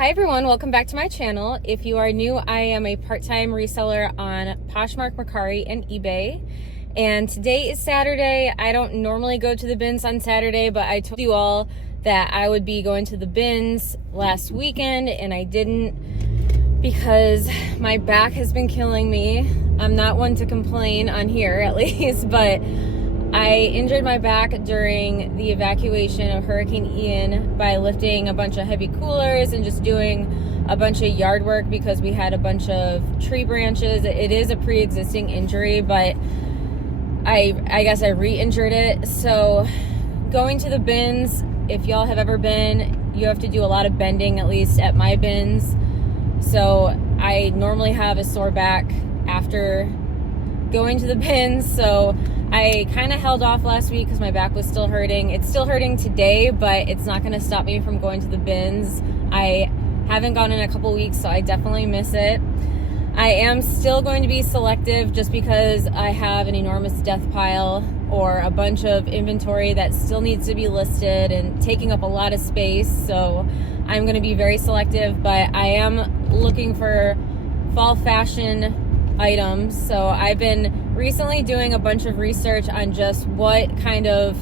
Hi everyone, welcome back to my channel. If you are new, I am a part-time reseller on Poshmark, Mercari, and eBay. And today is Saturday. I don't normally go to the bins on Saturday, but I told you all that I would be going to the bins last weekend, and I didn't because my back has been killing me. I'm not one to complain on here, at least, but I injured my back during the evacuation of Hurricane Ian by lifting a bunch of heavy coolers and just doing a bunch of yard work because we had a bunch of tree branches. It is a pre-existing injury, but I guess I re-injured it. So going to the bins, if y'all have ever been, you have to do a lot of bending, at least at my bins. So I normally have a sore back after going to the bins, so I kind of held off last week because my back was still hurting. It's still hurting today, but it's not going to stop me from going to the bins. I haven't gone in a couple weeks, so I definitely miss it. I am still going to be selective just because I have an enormous death pile or a bunch of inventory that still needs to be listed and taking up a lot of space, so I'm going to be very selective, but I am looking for fall fashion items. So I've been recently doing a bunch of research on just what kind of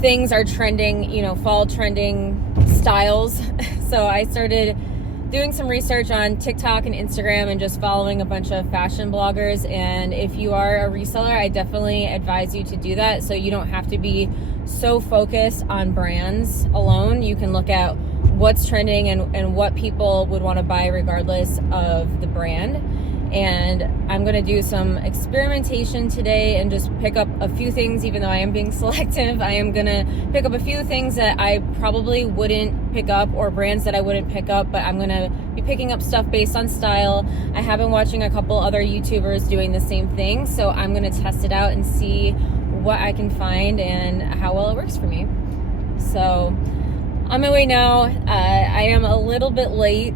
things are trending, fall trending styles. So I started doing some research on TikTok and Instagram and just following a bunch of fashion bloggers. And if you are a reseller, I definitely advise you to do that so you don't have to be so focused on brands alone. You can look at what's trending and what people would want to buy regardless of the brand. And I'm going to do some experimentation today and just pick up a few things. Even though I am being selective, I am going to pick up a few things that I probably wouldn't pick up, or brands that I wouldn't pick up, but I'm going to be picking up stuff based on style. I have been watching a couple other YouTubers doing the same thing, so I'm going to test it out and see what I can find and how well it works for me. So on my way now. I am a little bit late.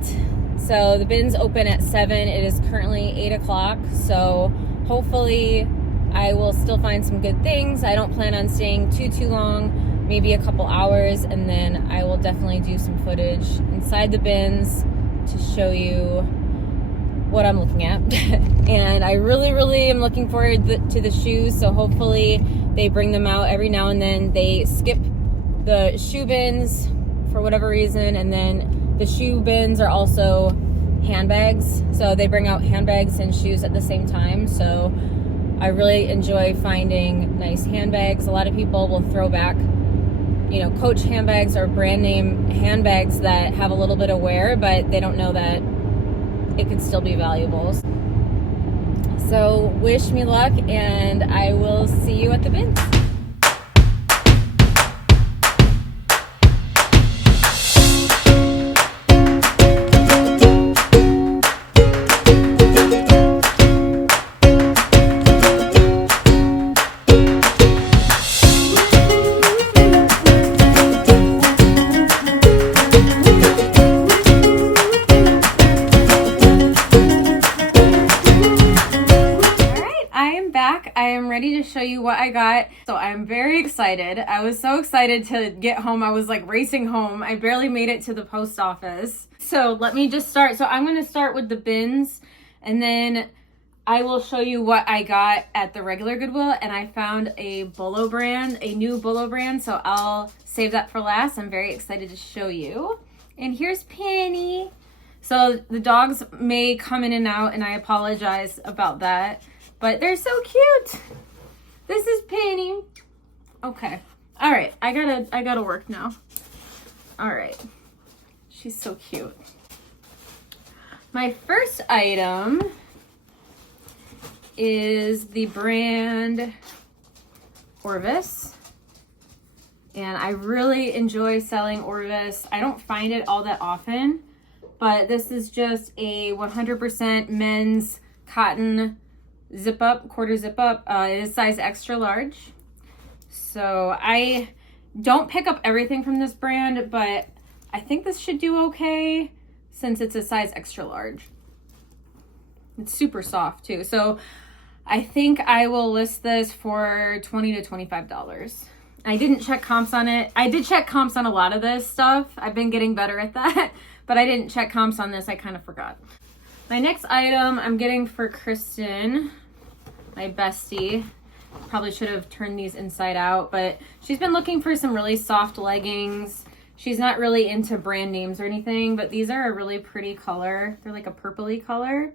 So the bins open at 7. It is currently 8 o'clock. So hopefully I will still find some good things. I don't plan on staying too long, maybe a couple hours, and then I will definitely do some footage inside the bins to show you what I'm looking at. And I really am looking forward to the shoes. So hopefully they bring them out every now and then. They skip the shoe bins for whatever reason, and then the shoe bins are also handbags, so they bring out handbags and shoes at the same time. So I really enjoy finding nice handbags. A lot of people will throw back Coach handbags or brand name handbags that have a little bit of wear, but they don't know that it could still be valuable. So wish me luck, and I will see you at the bins. I am ready to show you what I got. So I'm very excited. I was so excited to get home. I was like racing home. I barely made it to the post office. So let me just start. So I'm going to start with the bins, and then I will show you what I got at the regular Goodwill. And I found a Bolo brand, a new Bolo brand. So I'll save that for last. I'm very excited to show you. And here's Penny. So the dogs may come in and out, and I apologize about that. But they're so cute. This is Penny. Okay. All right. I gotta work now. All right. She's so cute. My first item is the brand Orvis. And I really enjoy selling Orvis. I don't find it all that often, but this is just a 100% men's cotton zip up, quarter zip up. It is size extra large. So I don't pick up everything from this brand, but I think this should do okay since it's a size extra large. It's super soft too. So I think I will list this for $20 to $25. I didn't check comps on it. I did check comps on a lot of this stuff. I've been getting better at that, but I didn't check comps on this. I kind of forgot. My next item I'm getting for Kristen, my bestie. Probably should have turned these inside out, but she's been looking for some really soft leggings. She's not really into brand names or anything, but these are a really pretty color. They're like a purpley color.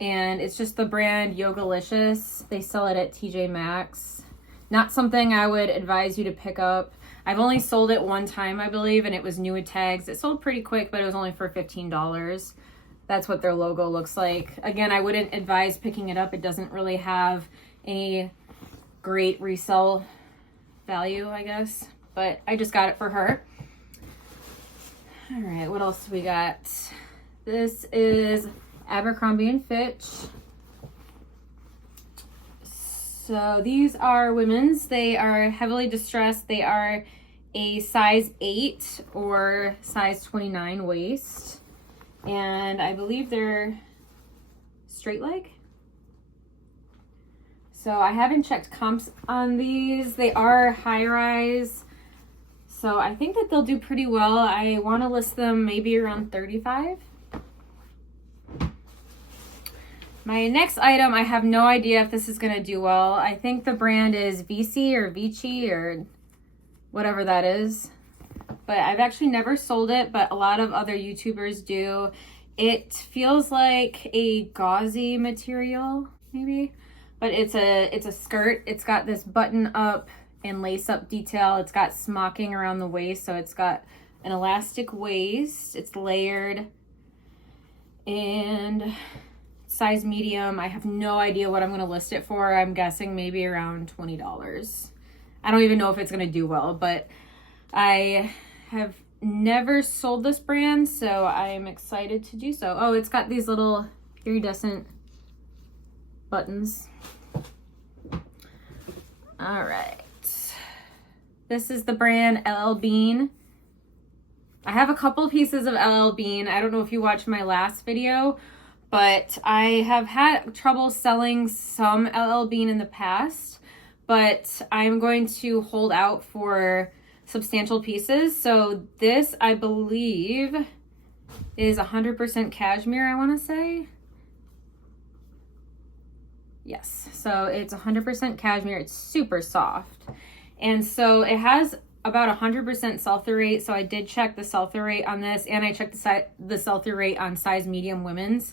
And it's just the brand Yogalicious. They sell it at TJ Maxx. Not something I would advise you to pick up. I've only sold it one time, I believe, and it was new with tags. It sold pretty quick, but it was only for $15. That's what their logo looks like. Again, I wouldn't advise picking it up. It doesn't really have any great resale value, I guess. But I just got it for her. All right, what else do we got? This is Abercrombie and Fitch. So these are women's. They are heavily distressed. They are a size 8 or size 29 waist. And I believe they're straight leg. So I haven't checked comps on these. They are high rise. So I think that they'll do pretty well. I want to list them maybe around $35. My next item, I have no idea if this is going to do well. I think the brand is Vici or Vici or whatever that is. But I've actually never sold it, but a lot of other YouTubers do. It feels like a gauzy material, maybe. But it's a skirt. It's got this button up and lace up detail. It's got smocking around the waist, so it's got an elastic waist. It's layered. And size medium. I have no idea what I'm going to list it for. I'm guessing maybe around $20. I don't even know if it's going to do well, but I have never sold this brand, so I'm excited to do so. Oh, it's got these little iridescent buttons. All right. This is the brand LL Bean. I have a couple pieces of LL Bean. I don't know if you watched my last video, but I have had trouble selling some LL Bean in the past, but I'm going to hold out for substantial pieces. So this, I believe, is 100% cashmere, I want to say. Yes, so it's 100% cashmere. It's super soft. And so it has about 100% sell-through rate. So I did check the sell-through rate on this, and I checked the sell-through rate on size medium women's.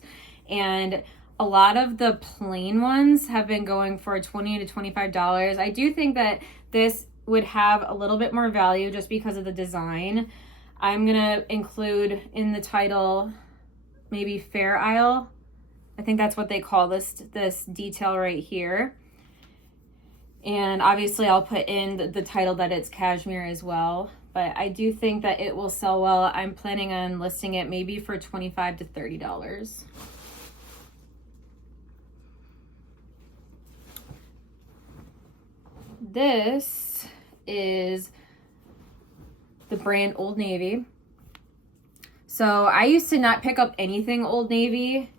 And a lot of the plain ones have been going for $20 to $25. I do think that this would have a little bit more value just because of the design. I'm gonna include in the title maybe Fair Isle. I think that's what they call this detail right here. And obviously I'll put in the title that it's cashmere as well. But I do think that it will sell well. I'm planning on listing it maybe for $25 to $30. This is the brand Old Navy. So I used to not pick up anything Old Navy,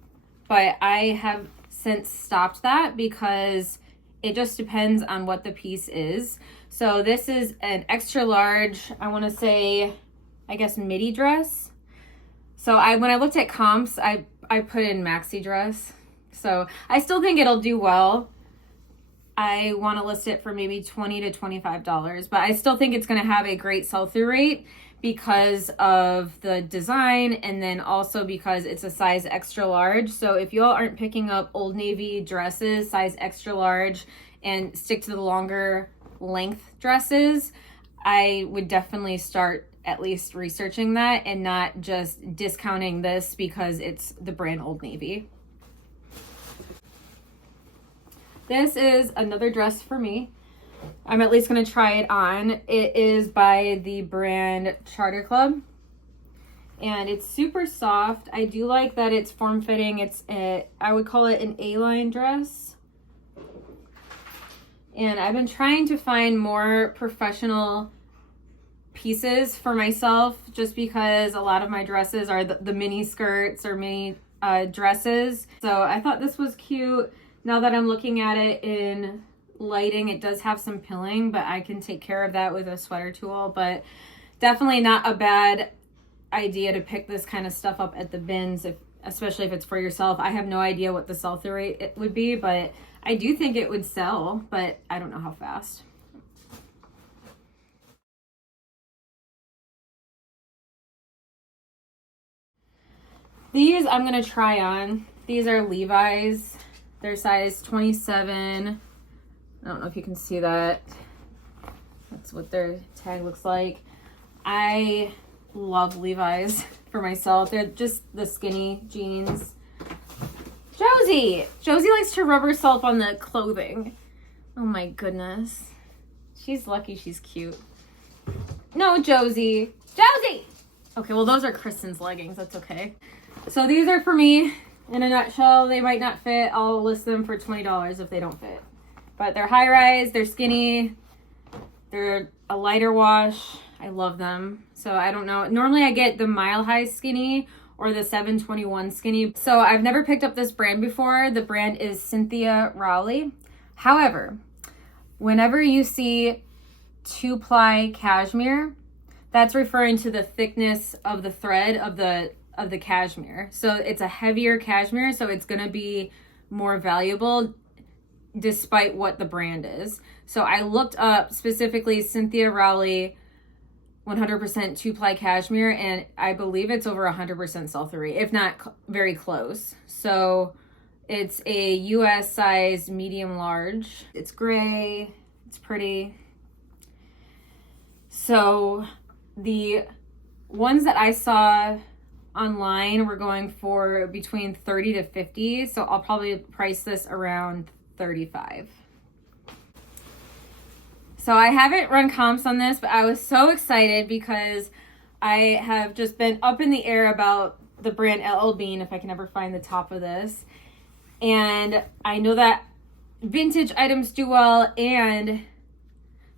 but I have since stopped that because it just depends on what the piece is. So this is an extra large, I want to say, I guess midi dress. So when I looked at comps, I put in maxi dress. So I still think it'll do well. I want to list it for maybe $20 to $25, but I still think it's going to have a great sell-through rate because of the design, and then also because it's a size extra large. So if you all aren't picking up Old Navy dresses, size extra large, and stick to the longer length dresses, I would definitely start at least researching that and not just discounting this because it's the brand Old Navy. This is another dress for me. I'm at least going to try it on. It is by the brand Charter Club. And it's super soft. I do like that it's form-fitting. I would call it an A-line dress. And I've been trying to find more professional pieces for myself just because a lot of my dresses are the mini skirts or mini dresses. So I thought this was cute. Now that I'm looking at it in lighting. It does have some pilling, but I can take care of that with a sweater tool. But definitely not a bad idea to pick this kind of stuff up at the bins, especially if it's for yourself. I have no idea what the sell-through rate it would be, but I do think it would sell, but I don't know how fast. These I'm gonna try on. These are Levi's. They're size 27. I don't know if you can see that. That's what their tag looks like. I love Levi's for myself. They're just the skinny jeans. Josie likes to rub herself on the clothing. Oh my goodness. She's lucky she's cute. No, Josie. Okay, well, those are Kristen's leggings. That's okay. So these are for me. In a nutshell, they might not fit. I'll list them for $20 if they don't fit. But they're high rise, they're skinny, they're a lighter wash. I love them. So I don't know. Normally I get the Mile High skinny or the 721 skinny. So I've never picked up this brand before. The brand is Cynthia Rowley. However, whenever you see 2-ply cashmere, that's referring to the thickness of the thread of the cashmere. So it's a heavier cashmere, so it's gonna be more valuable despite what the brand is. So I looked up specifically Cynthia Rowley 100% 2-ply cashmere, and I believe it's over 100% sell-through rate, if not very close. So it's a US size medium large. It's gray, it's pretty. So the ones that I saw online were going for between 30 to 50. So I'll probably price this around 35. So I haven't run comps on this, but I was so excited because I have just been up in the air about the brand LL Bean, if I can ever find the top of this. And I know that vintage items do well, and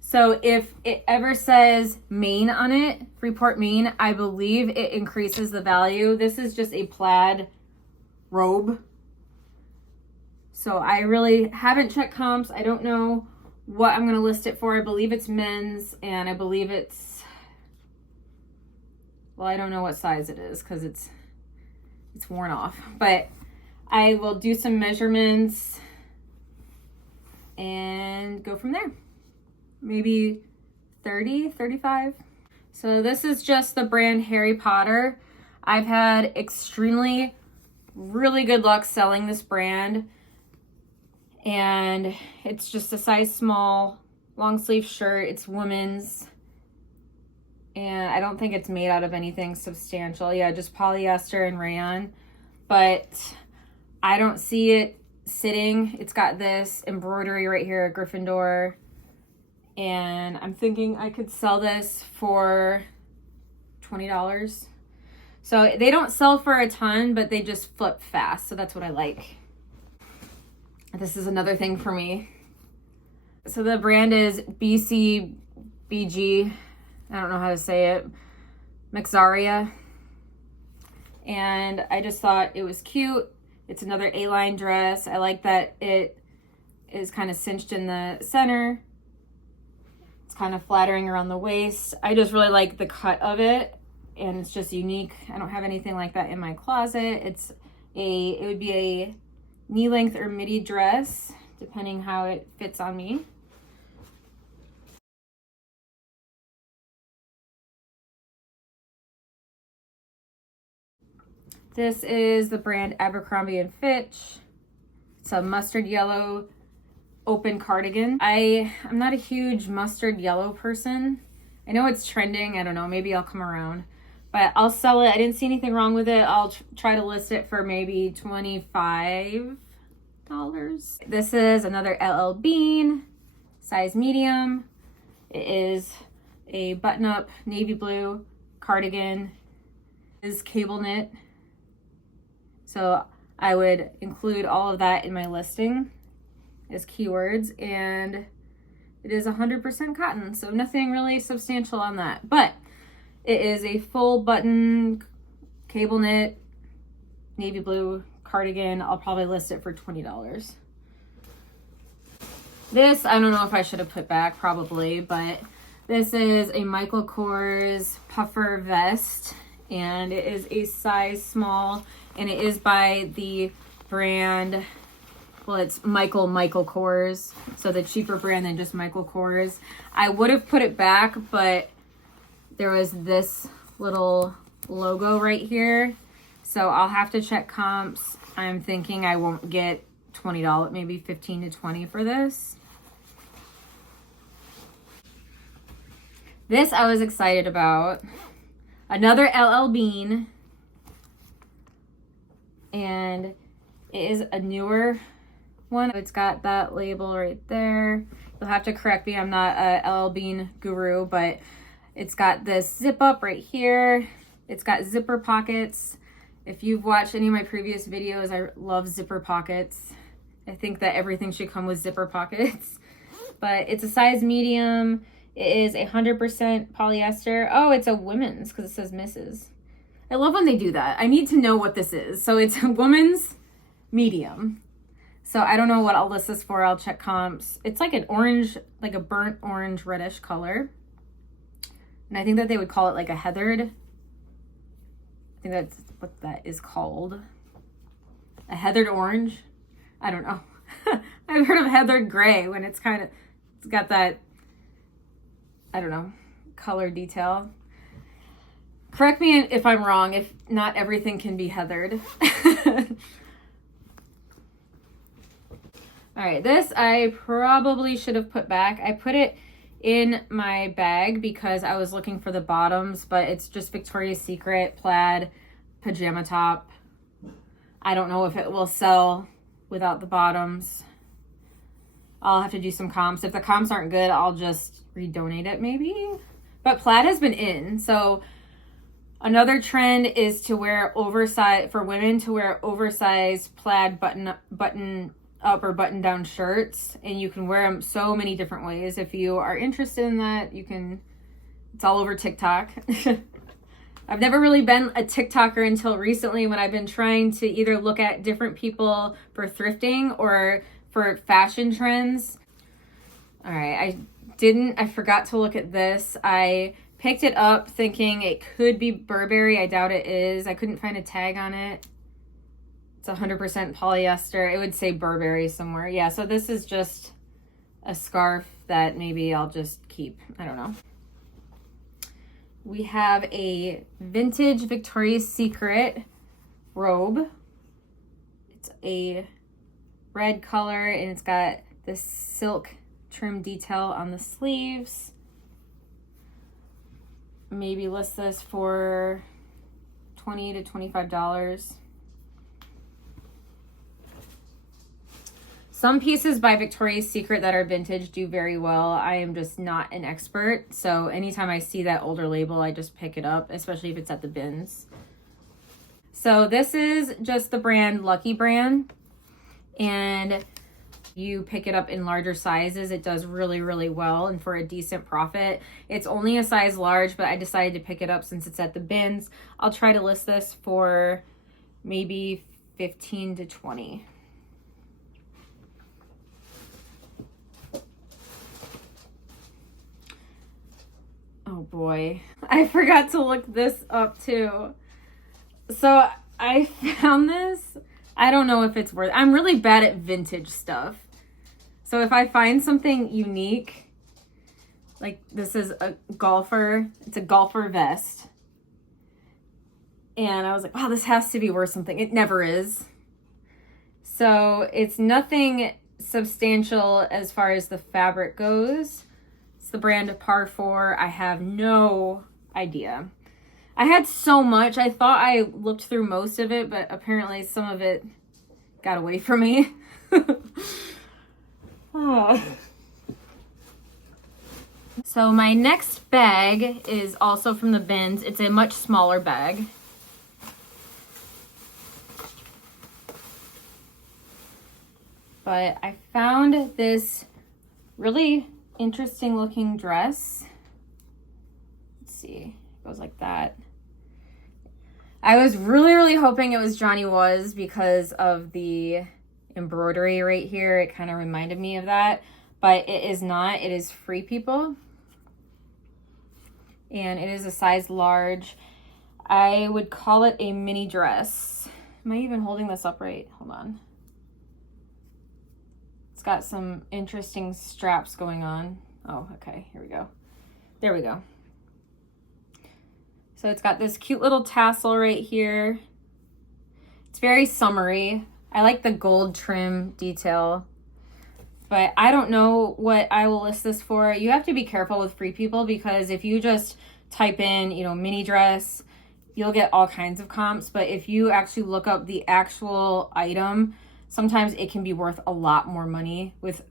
so if it ever says Maine on it, Freeport, Maine, I believe it increases the value. This is just a plaid robe. So I really haven't checked comps. I don't know what I'm going to list it for. I believe it's men's, and I believe it's, well, I don't know what size it is because it's worn off. But I will do some measurements and go from there. Maybe 30, 35. So this is just the brand Harry Potter. I've had extremely, really good luck selling this brand. And it's just a size small, long sleeve shirt. It's women's. And I don't think it's made out of anything substantial. Yeah, just polyester and rayon. But I don't see it sitting. It's got this embroidery right here, Gryffindor. And I'm thinking I could sell this for $20. So they don't sell for a ton, but they just flip fast. So that's what I like. This is another thing for me. So the brand is BCBG. I don't know how to say it. Mixaria. And I just thought it was cute. It's another A-line dress. I like that it is kind of cinched in the center. It's kind of flattering around the waist. I just really like the cut of it, and it's just unique. I don't have anything like that in my closet. It would be a knee length or midi dress, depending how it fits on me. This is the brand Abercrombie & Fitch. It's a mustard yellow open cardigan. I'm not a huge mustard yellow person. I know it's trending. I don't know. Maybe I'll come around. But I'll sell it. I didn't see anything wrong with it. I'll try to list it for maybe $25. This is another LL Bean, size medium. It is a button-up navy blue cardigan. It is cable knit. So I would include all of that in my listing as keywords, and it is 100% cotton, so nothing really substantial on that. But it is a full button cable knit navy blue cardigan. I'll probably list it for $20. This, I don't know if I should have put back, probably, but this is a Michael Kors puffer vest, and it is a size small, and it is by the brand, well, it's Michael Kors, so the cheaper brand than just Michael Kors. I would have put it back, but there was this little logo right here, so I'll have to check comps. I'm thinking I won't get $20, maybe 15 to 20 for this. This I was excited about. Another LL Bean. And it is a newer one. It's got that label right there. You'll have to correct me, I'm not a LL Bean guru, but it's got this zip up right here. It's got zipper pockets. If you've watched any of my previous videos, I love zipper pockets. I think that everything should come with zipper pockets. But it's a size medium. It is 100% polyester. Oh, it's a women's because it says Mrs. I love when they do that. I need to know what this is. So it's a woman's medium. So I don't know what I'll list this for. I'll check comps. It's like an orange, like a burnt orange reddish color. And I think that they would call it like a heathered. I think that's what that is called. A heathered orange. I don't know. I've heard of heathered gray when it's got that, I don't know, color detail. Correct me if I'm wrong, if not everything can be heathered. All right, this I probably should have put back. I put it in my bag because I was looking for the bottoms, but it's just Victoria's Secret plaid pajama top. I don't know if it will sell without the bottoms. I'll have to do some comps. If the comps aren't good, I'll just redonate it maybe. But plaid has been in. So another trend is to wear oversized, for women to wear oversized plaid button up or button down shirts. And you can wear them so many different ways. If you are interested in that, you can, it's all over TikTok. I've never really been a TikToker until recently when I've been trying to either look at different people for thrifting or for fashion trends. All right, I forgot to look at this. I picked it up thinking it could be Burberry. I doubt it is. I couldn't find a tag on it. It's 100% polyester. It would say Burberry somewhere. Yeah, so this is just a scarf that maybe I'll just keep. I don't know. We have a vintage Victoria's Secret robe. It's a red color and it's got this silk trim detail on the sleeves. Maybe list this for $20 to $25. Some pieces by Victoria's Secret that are vintage do very well. I am just not an expert, so anytime I see that older label, I just pick it up, especially if it's at the bins. So this is just the brand Lucky Brand, and you pick it up in larger sizes. It does really, really well and for a decent profit. It's only a size large, but I decided to pick it up since it's at the bins. I'll try to list this for maybe 15 to 20. Oh boy, I forgot to look this up too. So I found this. I don't know if it's worth it. I'm really bad at vintage stuff. So if I find something unique, like this is a golfer, it's a golfer vest. And I was like, wow, this has to be worth something. It never is. So it's nothing substantial as far as the fabric goes. It's the brand of Par 4. I have no idea. I had so much. I thought I looked through most of it, but apparently some of it got away from me. Oh. So my next bag is also from the bins. It's a much smaller bag. But I found this really interesting looking dress. Let's see, it goes like that. I was really hoping it was Johnny Was because of the embroidery right here. It kind of reminded me of that, but it is not. It is Free People. And it is a size large. I would call it a mini dress. Am I even holding this up right? Hold on. It's got some interesting straps going on. Oh, okay, here we go. There we go. So it's got this cute little tassel right here. It's very summery. I like the gold trim detail, but I don't know what I will list this for. You have to be careful with Free People because if you just type in, you know, mini dress, you'll get all kinds of comps. But if you actually look up the actual item, sometimes it can be worth a lot more money with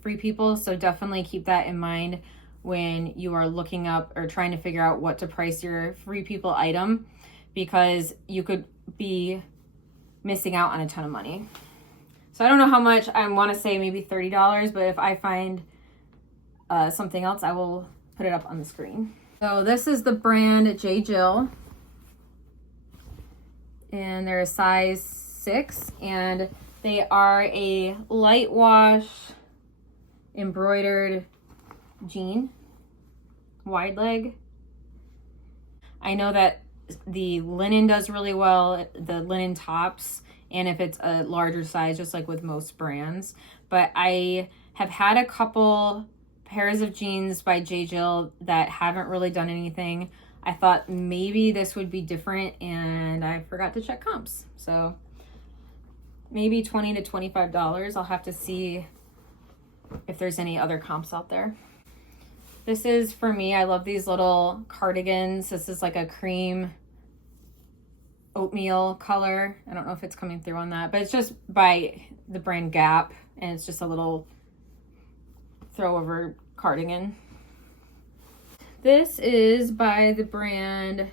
Free People. So definitely keep that in mind when you are looking up or trying to figure out what to price your Free People item, because you could be missing out on a ton of money. So I don't know how much. I want to say maybe $30, but if I find something else, I will put it up on the screen. So this is the brand J. Jill, and they're a size 6, and they are a light wash embroidered jean, wide leg. I know that the linen does really well, the linen tops, and if it's a larger size, just like with most brands. But I have had a couple pairs of jeans by J. Jill that haven't really done anything. I thought maybe this would be different, and I forgot to check comps. So maybe $20 to $25. I'll have to see if there's any other comps out there. This is for me. I love these little cardigans. This is like a cream oatmeal color. I don't know if it's coming through on that, but it's just by the brand Gap, and it's just a little throw over cardigan. This is by the brand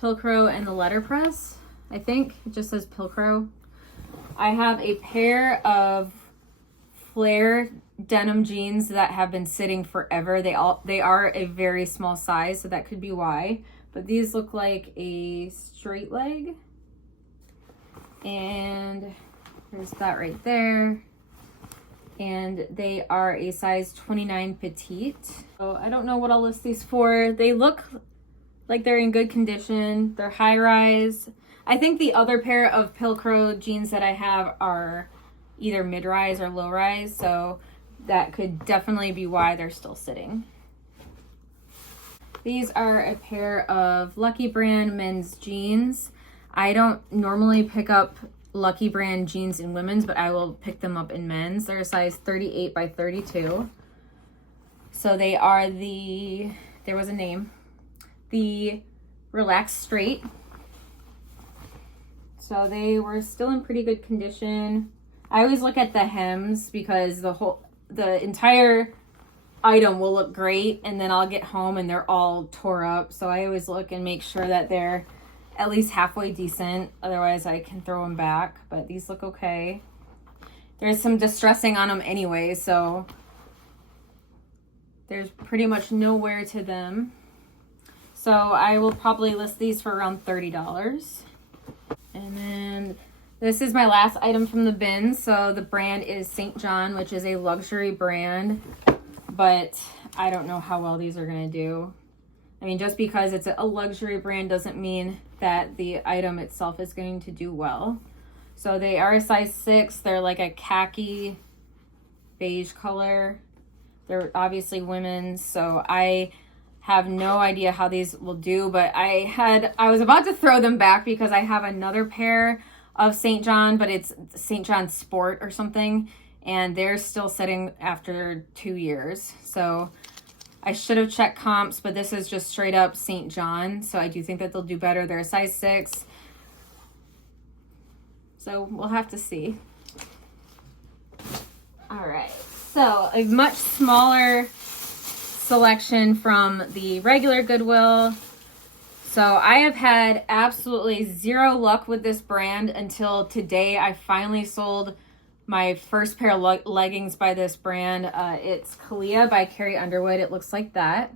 Pilcrow and the Letterpress. I think it just says Pilcrow. I have a pair of flare denim jeans that have been sitting forever. They are a very small size, so that could be why. But these look like a straight leg. And there's that right there. And they are a size 29 petite. So I don't know what I'll list these for. They look like they're in good condition. They're high rise. I think the other pair of Pilcrow jeans that I have are either mid-rise or low-rise, so that could definitely be why they're still sitting. These are a pair of Lucky Brand men's jeans. I don't normally pick up Lucky Brand jeans in women's, but I will pick them up in men's. They're a size 38 by 32. So they are there was a name, the Relaxed Straight. So they were still in pretty good condition. I always look at the hems because the entire item will look great, and then I'll get home and they're all tore up. So I always look and make sure that they're at least halfway decent. Otherwise I can throw them back, but these look okay. There's some distressing on them anyway, so there's pretty much no wear to them. So I will probably list these for around $30. And then this is my last item from the bin. So the brand is St. John, which is a luxury brand, but I don't know how well these are going to do. I mean, just because it's a luxury brand doesn't mean that the item itself is going to do well. So they are a size 6. They're like a khaki beige color. They're obviously women's, so I have no idea how these will do, but I was about to throw them back because I have another pair of St. John, but it's St. John Sport or something, and they're still sitting after 2 years. So I should have checked comps, but this is just straight up St. John, so I do think that they'll do better. They're a size 6. So we'll have to see. All right, so a much smaller selection from the regular Goodwill. So I have had absolutely zero luck with this brand until today. I finally sold my first pair of leggings by this brand. It's Kalia by Carrie Underwood. It looks like that.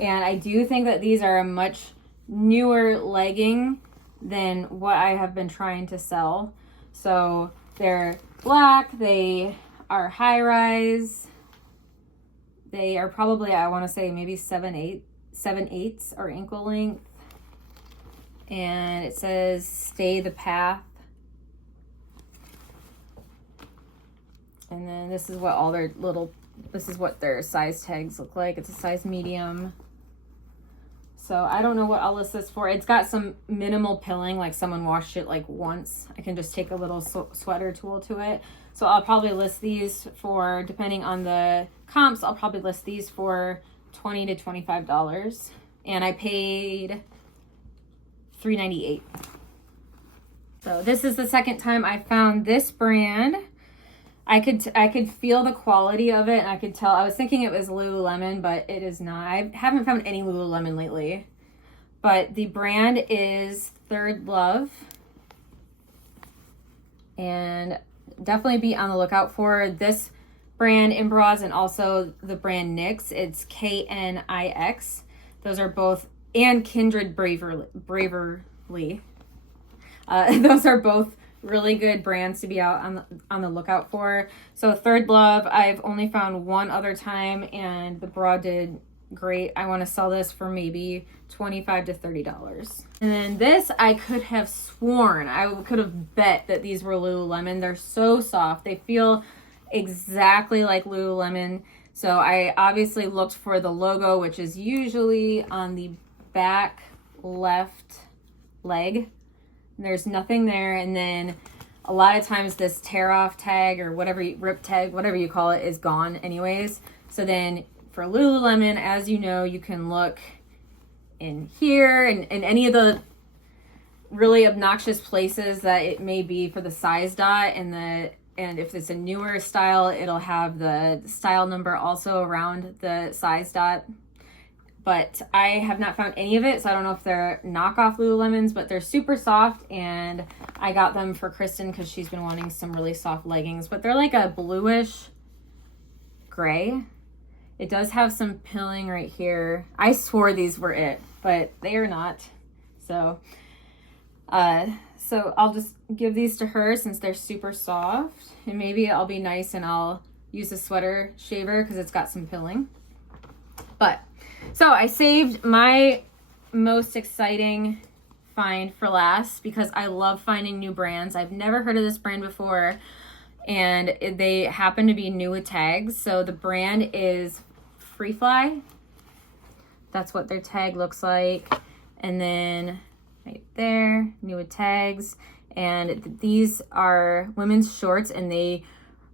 And I do think that these are a much newer legging than what I have been trying to sell. So they're black. They are high rise. They are probably, I want to say maybe 7/8 or ankle length. And it says stay the path. And then this is what all their this is what their size tags look like. It's a size medium. So I don't know what I'll list this for. It's got some minimal pilling, like someone washed it like once. I can just take a little sweater tool to it. So I'll probably list these for, depending on the comps, I'll probably list these for $20 to $25. And I paid $3.98. So this is the second time I found this brand. I could feel the quality of it, and I could tell. I was thinking it was Lululemon, but it is not. I haven't found any Lululemon lately. But the brand is Third Love. And definitely be on the lookout for this brand in bras, and also the brand Knix. It's KNIX. Those are both, and Kindred Braverly. Those are both really good brands to be out on the lookout for. So Third Love, I've only found one other time, and the bra did great. I want to sell this for maybe $25 to $30. And then this, I could have sworn, I could have bet that these were Lululemon. They're so soft. They feel exactly like Lululemon. So I obviously looked for the logo, which is usually on the back left leg. There's nothing there. And then a lot of times this tear off tag or whatever, rip tag, whatever you call it, is gone anyways. So then for Lululemon, as you know, you can look in here and in any of the really obnoxious places that it may be for the size dot, and if it's a newer style, it'll have the style number also around the size dot. But I have not found any of it, so I don't know if they're knockoff Lululemons, but they're super soft, and I got them for Kristen because she's been wanting some really soft leggings. But they're like a bluish gray. It does have some pilling right here. I swore these were it, but they are not. So I'll just give these to her since they're super soft, and maybe I'll be nice and I'll use a sweater shaver because it's got some pilling. But so I saved my most exciting find for last because I love finding new brands. I've never heard of this brand before, and they happen to be new with tags. So the brand is Free Fly. That's what their tag looks like. And then right there, new with tags. And these are women's shorts, and they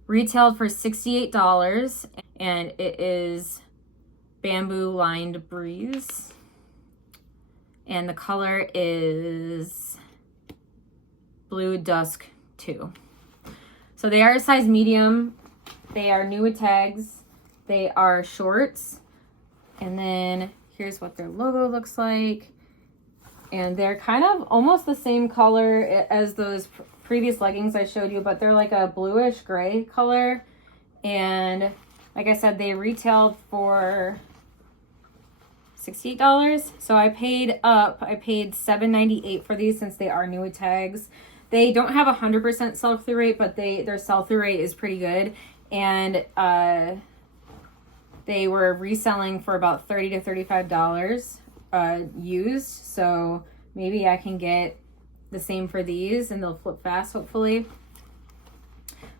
retailed for $68, and it is bamboo lined breeze, and the color is blue dusk 2. So they are a size medium. They are new with tags. They are shorts, and then here's what their logo looks like, and they're kind of almost the same color as those previous leggings I showed you, but they're like a bluish gray color. And like I said, they retailed for $68. So I paid $7.98 for these since they are new with tags. They don't have 100% sell-through rate, but their sell-through rate is pretty good. And they were reselling for about $30 to $35 used. So maybe I can get the same for these, and they'll flip fast, hopefully.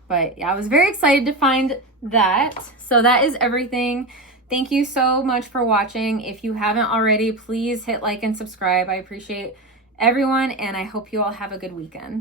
But yeah, I was very excited to find that. So that is everything. Thank you so much for watching. If you haven't already, please hit like and subscribe. I appreciate everyone, and I hope you all have a good weekend.